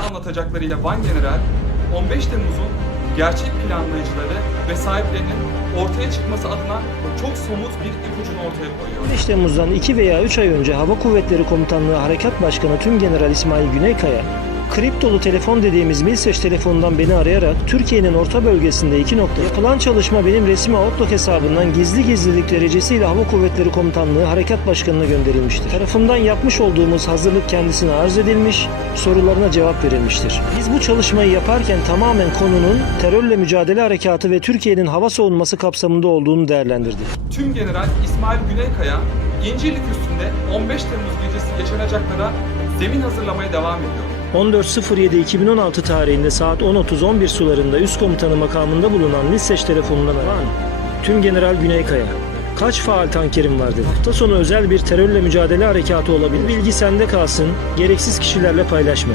anlatacaklarıyla Van General 15 Temmuz'un gerçek planlayıcıları ve sahiplerinin ortaya çıkması adına çok somut bir ipucunu ortaya koyuyor. 15 Temmuz'dan 2 veya 3 ay önce Hava Kuvvetleri Komutanlığı Harekat Başkanı Tümgeneral İsmail Güneykaya, kriptolu telefon dediğimiz Milseç telefonundan beni arayarak Türkiye'nin orta bölgesinde iki nokta yapılan çalışma benim resmi Outlook hesabından gizli gizlilik derecesiyle Hava Kuvvetleri Komutanlığı Harekat Başkanı'na gönderilmiştir. Tarafımdan yapmış olduğumuz hazırlık kendisine arz edilmiş, sorularına cevap verilmiştir. Biz bu çalışmayı yaparken tamamen konunun terörle mücadele harekatı ve Türkiye'nin hava savunması kapsamında olduğunu değerlendirdik. Tüm General İsmail Güneykaya, İncirlik üstünde 15 Temmuz gecesi yaşanacaklara zemin hazırlamaya devam ediyor. 14.07.2016 tarihinde saat 10.30-11 sularında üst komutanı makamında bulunan Nisseç telefonundan aran tüm General Güneykaya. Kaç faal tankerim var. Hafta sonu özel bir terörle mücadele harekatı olabilir. Bilgi sende kalsın. Gereksiz kişilerle paylaşma.